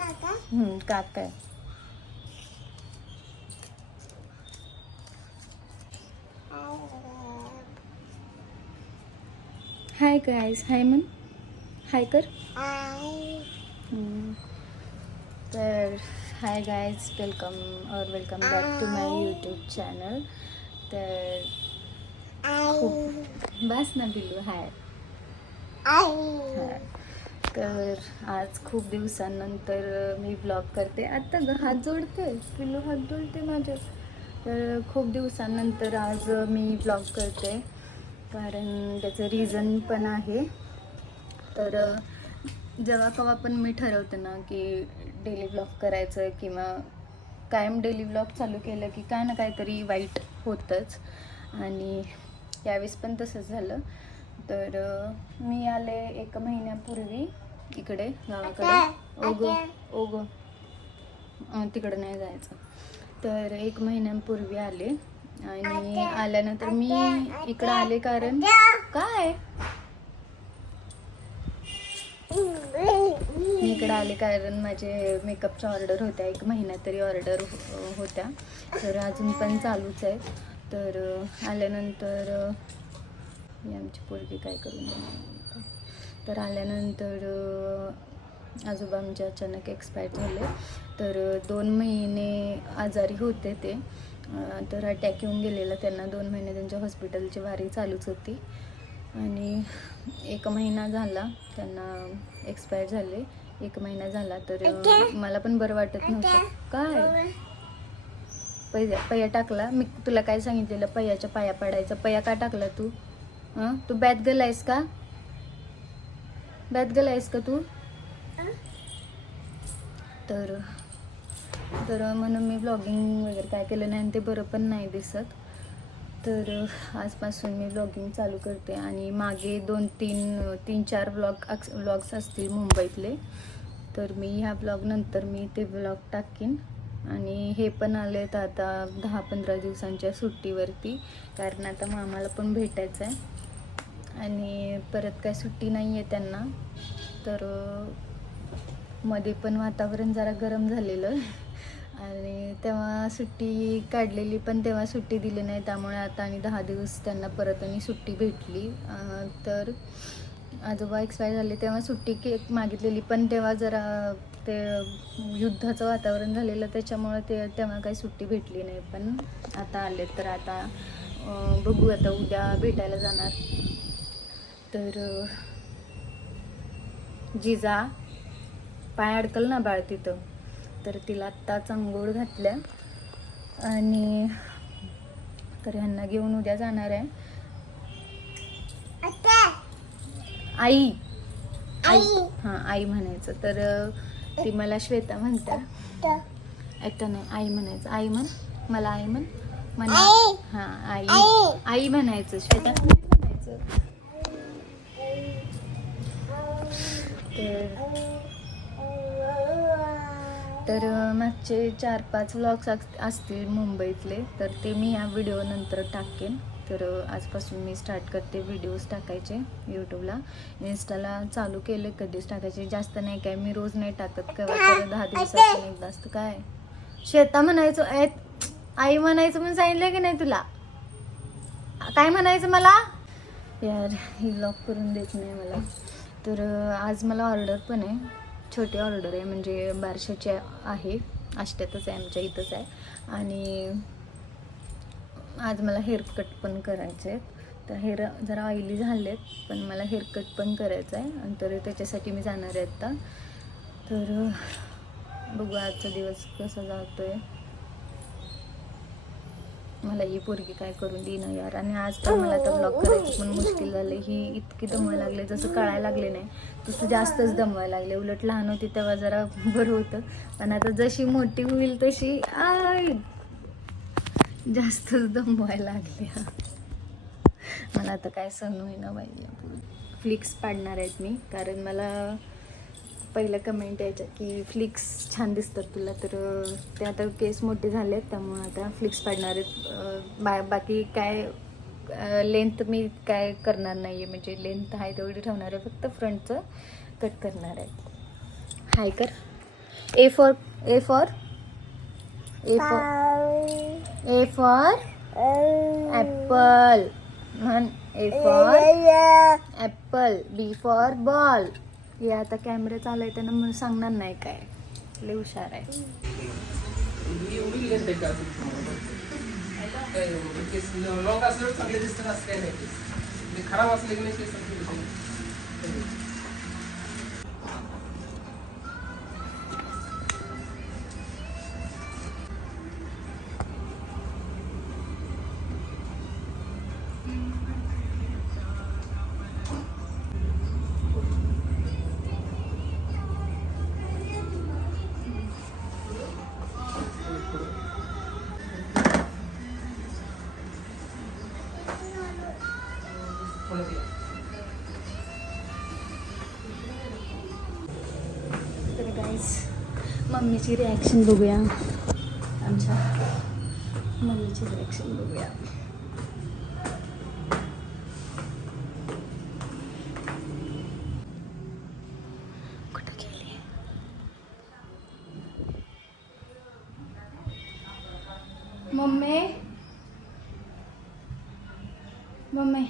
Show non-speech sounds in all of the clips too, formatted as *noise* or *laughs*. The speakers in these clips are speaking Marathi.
हम्म, काका हाय गाईज हाय म्हण हाय कर। हम्म. तर हाय गाईज वेलकम और welcome back to my YouTube channel तर खूप बस ना बिलू हाय हाय तर आज खूप दिवसांनंतर मी ब्लॉग करते. आत्ता ग हात जोडते. पिल्लू हात जोडते माझे तर खूप दिवसांनंतर आज मी ब्लॉग करते. कारण त्याचं रिझन पण आहे. तर जेव्हा केव्हा पण मी ठरवते ना की डेली ब्लॉग करायचं किंवा कायम डेली ब्लॉग चालू केलं की काय ना काहीतरी वाईट होतंच. आणि यावेळेस पण तसंच झालं. तर मी आले एक महिन्यापूर्वी इकडे गावाकडे. ओगो ओगो तिकडे नाही जायचं. तर एक महिन्यापूर्वी आले आणि आल्यानंतर मी इकडे आले कारण काय? मी इकडे आले कारण माझे मेकअपच्या ऑर्डर होत्या. एक महिना तरी ऑर्डर होत्या. तर अजून पण चालूच आहे तर आल्यानंतर ही आमची पोरगी काय करून देणार? तर आल्यानंतर आजोबा आमचे अचानक एक्सपायर झाले. तर दोन महिने आजारी होते ते. तर अटॅक येऊन गेलेला त्यांना. दोन महिने त्यांच्या हॉस्पिटलची वारी चालूच होती. आणि एक महिना झाला त्यांना एक्सपायर झाले. एक महिना झाला तर मला पण बरं वाटत नव्हतं. काय? पै पय्या टाकला. मी तुला काय सांगितलेलं? पय्याच्या पाया पडायचं. पय्या का टाकला तू? हां? तू बॅत गेलायस का? बॅत गेलायस का तू? तर तर म्हणून मी ब्लॉगिंग वगैरे काय केलं नाही आणि ते बरं पण नाही दिसत. तर आजपासून मी ब्लॉगिंग चालू करते आणि मागे दोन तीन तीन चार ब्लॉग ब्लॉग्स असतील मुंबईतले. तर मी ह्या ब्लॉगनंतर मी ते ब्लॉग टाकीन. आणि हे पण आले तर आता दहा पंधरा दिवसांच्या सुट्टीवरती. कारण आता मामाला पण भेटायचं आहे आणि परत काय सुट्टी नाही आहे त्यांना. तर मध्ये पण वातावरण जरा गरम झालेलं. आणि तेव्हा सुट्टी काढलेली पण तेव्हा सुट्टी दिली नाही. त्यामुळे आता आणि दहा दिवस त्यांना परत आणि सुट्टी भेटली. तर आजोबा एक्सपायर झाले तेव्हा सुट्टी के मागितलेली. पण तेव्हा जरा ते युद्धाचं वातावरण झालेलं त्याच्यामुळे ते तेव्हा काही सुट्टी भेटली नाही. पण आता आले तर आता बघू आता उद्या भेटायला जाणार. तर जिजा पाय अडकल ना बाळ तिथं. तर तिला आत्ताच आंघोळ घातल्या आणि तर ह्यांना घेऊन उद्या जाणार आहे. आई. आई. हां आई म्हणायचं. तर ती मला श्वेता म्हणत्या. ऐकता नाही आई म्हणायचं. आई म्हण मला आई म्हण. म्हणा. हां आई. आई. म्हणायचं. श्वेता. म्हणायचं. तर मागचे चार पाच व्लॉग्स असतील मुंबईतले तर ते मी या व्हिडिओ नंतर टाकेन. तर आजपासून मी स्टार्ट करते व्हिडिओज टाकायचे यूट्यूबला इन्स्टाला चालू केले कधीच टाकायचे. जास्त नाही काय मी रोज नाही टाकत. केव्हा तर दहा दिवसातून एकदा असतं काय? शेता म्हणायचं आई म्हणायचं म्हणून सांगितलं की नाही तुला? काय म्हणायचं मला? यार ही लॉक करून देत नाही मला. तर आज मला ऑर्डर पण आहे. छोटी ऑर्डर आहे म्हणजे बारशाची आहे. आष्ट्यातच आहे आमच्या इथंच आहे. आणि आज मला हेअरकट पण करायचे आहेत. तर हेअर जरा ऑइली झालेत पण मला हेअरकट पण करायचं आहे. आणि तर त्याच्यासाठी मी जाणार आहे आत्ता तर बघू आजचा दिवस कसा जातो आहे मला ही पोरगी काय करून देईना यार? आणि आज तर मला तर ब्लॉग करायचं पण मुश्किल झालं. ही इतकी दमवायला लागले. जसं कळायला लागले नाही तसं जास्तच दमवायला लागले. उलट लहान होती तेव्हा जरा बरं होतं. पण आता जशी मोठी होईल तशी आय! जास्तच दमवायला लागले. मला आता काय सण होईना पाहिजे फ्लिक्स पाडणार आहेत मी. कारण मला पहिलं कमेंट यायच्या की फ्लिक्स छान दिसतात तुला तर ते आता केस मोठे झाले आहेत त्यामुळे आता फ्लिक्स पाडणार आहेत. बा बाकी काय लेंथ मी काय करणार नाही आहे म्हणजे लेंथ आहे तेवढी ठेवणार आहे फक्त फ्रंटचं कट करणार आहे. हाय कर. A for A for A for A for apple म्हण A for apple B for ball हे आता कॅमेरा चालू आहे त्यानं सांगणार नाही काय. लय हुशार आहे. मम्मीची रिॲक्शन बघूया. आमच्या मम्मीची रिॲक्शन बघूया कुठं गेली मम्मी मम्मी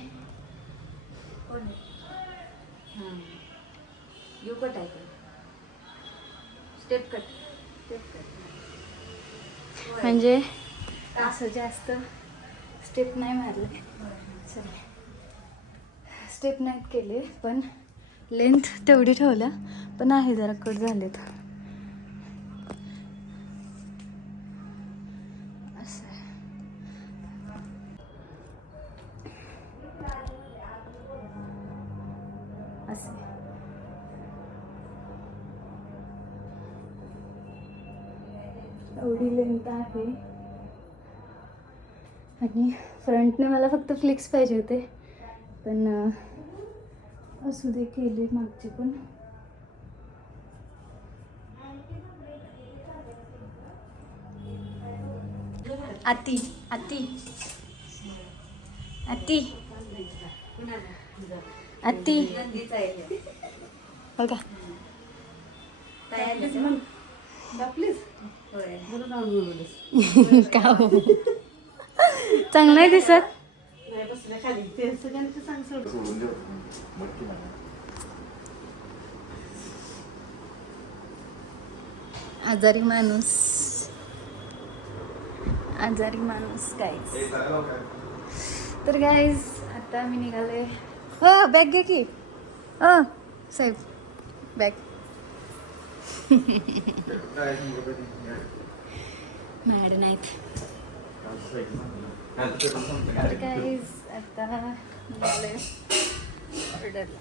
यू कट आहे का स्टेप कट स्टेप कट म्हणजे? असं जास्त स्टेप नाही मारले. सॉरी स्टेप नाहीत केले पण लेंथ तेवढी ठेवल्या. पण आहे जरा कट झालेत. एवढी लेंथ आहे. आणि फ्रंटने मला फक्त फ्लिक्स पाहिजे होते. पण असू दे केले मागचे पण. आती आती. आती. आती. बघा. *laughs* का हो? चांगलं नाही दिसत आजारी माणूस. आजारी माणूस काहीच तर गाईज आता मी निघाले. हो बॅग घे की. हो साहेब बॅग. मॅड नाहीत तर गाईज आता ऑर्डरला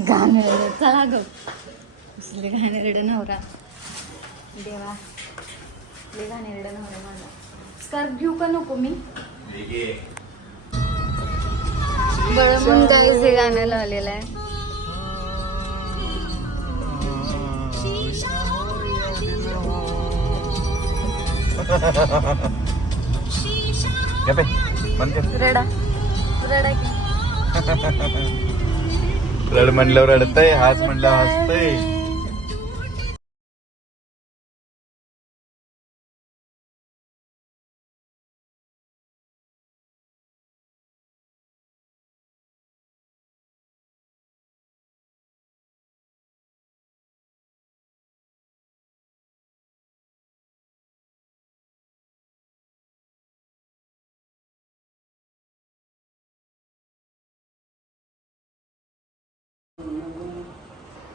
घाणेरडं चला ग. कसले घाणेरडं नवरा. देवा लय घाणेरडं नवरा माझा. स्कार्फ घेऊ का नको मी? बळमून गाईज हे गाणं लावलेलं आहे. रडा. रडा की. *laughs* रड म्हणल्यावर रडतय हाच म्हणल्यावर हसतय.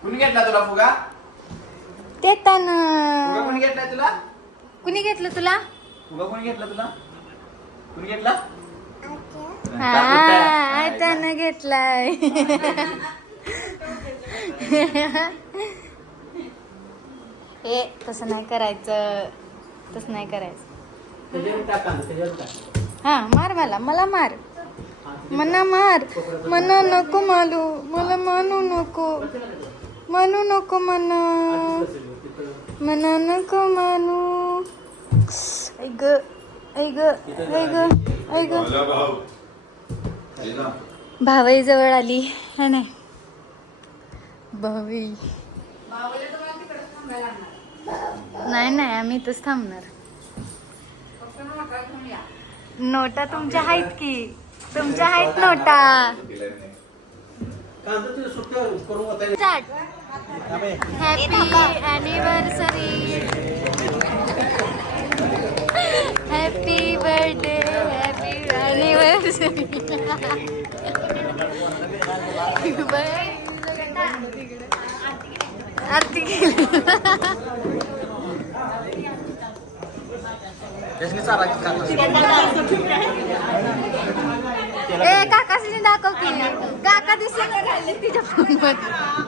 कुणी घेतला तुला फुगा? ते फुगा त्यानं कोणी घेतलाय तुला? कुणी घेतलं तुला? फुगा कोणी घेतला तुला? कुणी घेतला? हा त्यानं घेतलाय. हे तसं नाही करायचं. तसं नाही करायचं. त्याच्यावर टाक कांदा, त्याच्यावर टाक. हा मार मला मला मार. मना मार. मना नको मालू मला मानू नको. मानू नको मना। मना नको मानू। ऐक ऐक ऐक ऐक भावई जवळ आली हा नाही भावी नाही नाही आम्ही इथंच थांबणार. नोटा तुमच्या आहेत की? तुमच्या आहेत नोटा. Happy anniversary happy birthday happy anniversary आरती केली ए काकासनी दाखव की काका दिसत राहिले तिच्या फोन मध्ये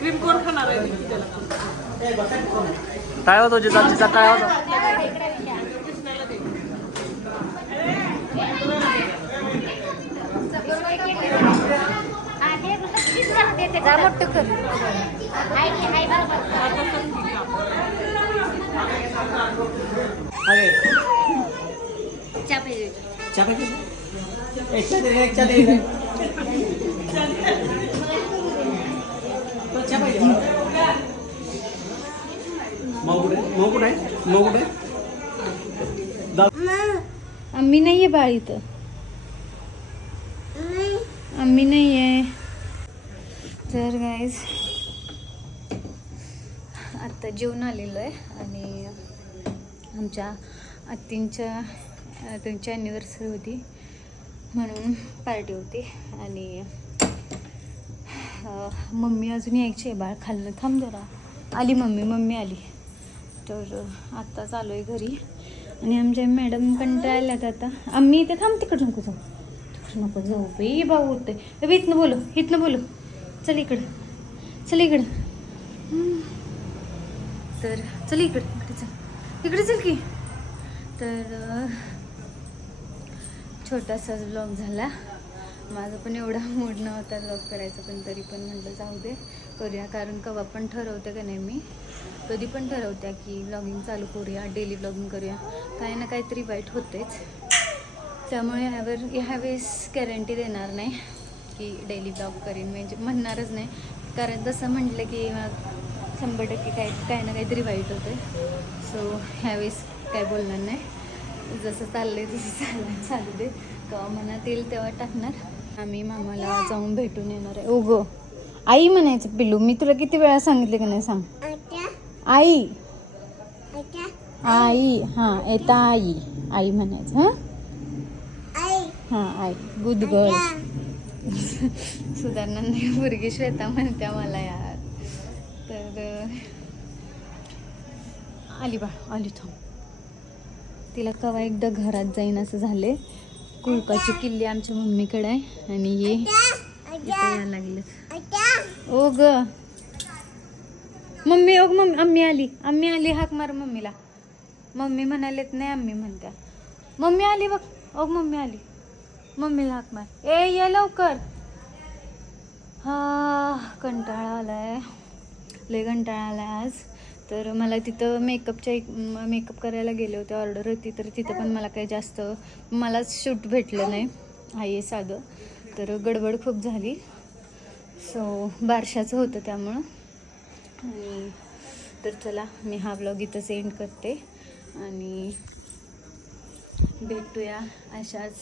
त्यांच्यात. काय होतो जिजा जिजा काय होतो? जा मोठं कर. चहा पाहिजे आम्ही नाहीये बाळ इथं. आम्ही नाहीये. तर गाईज आत्ता जेवण आलेलो आहे आणि आमच्या आत्तींच्या त्यांची ॲनिव्हर्सरी होती म्हणून पार्टी होती आणि मम्मी अजून यायची आहे बाळ खाल्लं. थांब जरा. आली मम्मी मम्मी आली. तर आत्ता आत्ताच आलो आहे घरी. आणि आमच्या मॅडम कंटाळल्यात आता. आम्ही इथे थांब तिकडं नको जाऊ? तिकडं नको जाऊ. बाई भाऊ होते ए, इथनं बोलो इथनं बोलो चल इकडं. चल इकडं. तर चल इकडे. इकडे चल. इकडे चल की. तर छोटासाच ब्लॉग झाला. माझा पण एवढा मूड *laughs* नव्हता ब्लॉग करायचा पण तरी पण म्हटलं जाऊ दे करूया. कारण कवा पण ठरवते का नाही मी कधी पण ठरवत्या की ब्लॉगिंग चालू करूया डेली ब्लॉगिंग करूया. काही ना काहीतरी वाईट होतेच. त्यामुळे ह्यावर ह्यावेळेस गॅरंटी देणार नाही की डेली ब्लॉग करीन म्हणजे म्हणणारच नाही. कारण तसं म्हटलं की मग शंभर टक्के काही काही ना काहीतरी वाईट होते सो ह्यावेळेस काय बोलणार नाही. जसं चाललं आहे तसं चाललं *laughs* चालू दे. केव्हा मनात येईल तेव्हा टाकणार. आम्ही मामाला जाऊन भेटून येणार आहे. ओगो आई म्हणायचं पिल्लू मी तुला किती वेळा सांगितले की नाही सांग? आई. आई. हां येता आई. आई म्हणायचं हां? हां आई. गुड गर्ल सुधारणा नाही मुलगी श्वेता म्हणत्या मला यार. तर आली बा आली थांब. तिला कवा एकदा घरात जाईन असं झाले कुळपाची किल्ली आमच्या मम्मीकडे आहे. आणि हे यायला लागले. ओ ग. मम्मी ओग मम्मी आम्ही आली. आम्ही आली हाक मार मम्मीला. मम्मी म्हणालेत नाही आम्ही म्हणत्या. मम्मी आली बघ. ओ मम्मी आली. मम्मीला हाक मार. ए ये लवकर. हा कंटाळा आलाय. लय कंटाळा आलाय आज. तर मला तिथं मेकअपच्या एक मेकअप करायला गेले होते ऑर्डर होती तर तिथं पण मला काही जास्त मलाच शूट भेटलं नाही आहे साधं. तर गडबड खूप झाली. सो बारशाचं होतं त्यामुळं. आणि तर चला मी हा ब्लॉग इथं सेंड करते. आणि भेटूया अशाच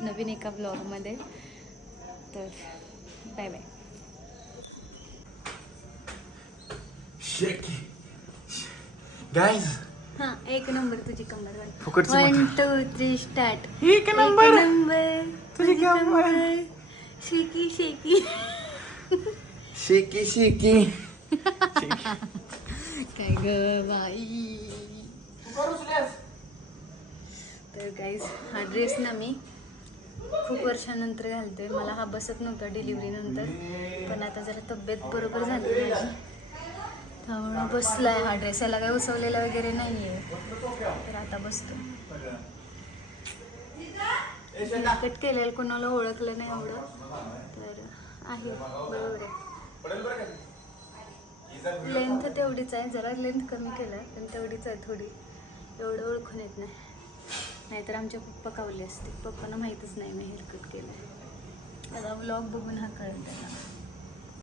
नवीन एका ब्लॉगमध्ये तर बाय बाय गाईज हा एक नंबर तुझी कंबर फुकटची वन टू थ्री स्टार्ट एक नंबर. नंबर. तुझी कंबर. Shaky shaky. Shaky shaky. काय ग बाई. तर गाईज हा ड्रेस ना मी खूप वर्षानंतर घालते मला हा बसत नव्हता डिलिव्हरी नंतर. पण आता जरा तब्येत बरोबर झाली माझी. त्यामुळं बसलाय. हा ड्रेस याला काय उसवलेला वगैरे नाही आहे तर आता बसतो. नाकट केलेलं कोणाला ओळखलं नाही एवढं. तर आहे. बरोबर आहे. लेंथ तेवढीच आहे. जरा लेंथ कमी केलं पण तेवढीच आहे थोडी. एवढं ओळखून येत नाही. नाहीतर आमचे पप्पा कावले असते पप्पांना माहीतच नाही मी हेअरकट केलं आहे आता ब्लॉग बघून हा कळत त्याला